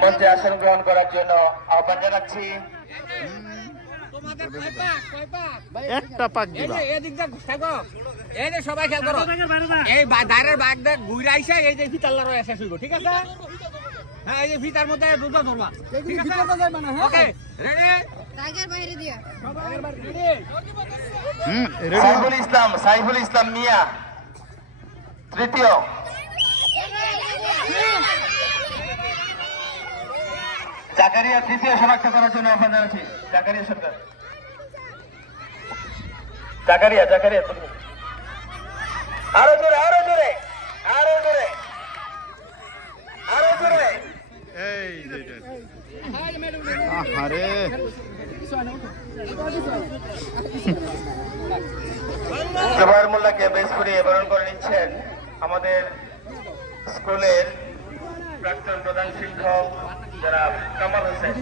মঞ্চে আসন গ্রহণ করার জন্য আহ্বান জানাচ্ছি। একটা পাক দিবা এই যে সবাই খেয়াল করো, এই দাঁড়ের বাঘ ঘুরে আইসে এই যে ফিতাল্লার শেষ হইব, ঠিক আছে? হ্যাঁ, এই যে ফিতার মধ্যে দুটো ধরবা, ঠিক আছে? ওকে, রেডি? সাইফুল ইসলাম মিয়া তৃতীয়, জাকারিয়া তৃতীয় শনাক্ত করার জন্য আহ্বান জানাচ্ছি। জাকারিয়া সরকার, জাকারিয়া তুমি আরো জোরে আরো জোরে আরো জোরে আরো জোরে। এই আরে জোবায়ের মোল্লাকে বেশ করিয়ে বরণ করে নিচ্ছেন আমাদের স্কুলের প্রাক্তন প্রধান শিক্ষক যারা কামাল হোসেন।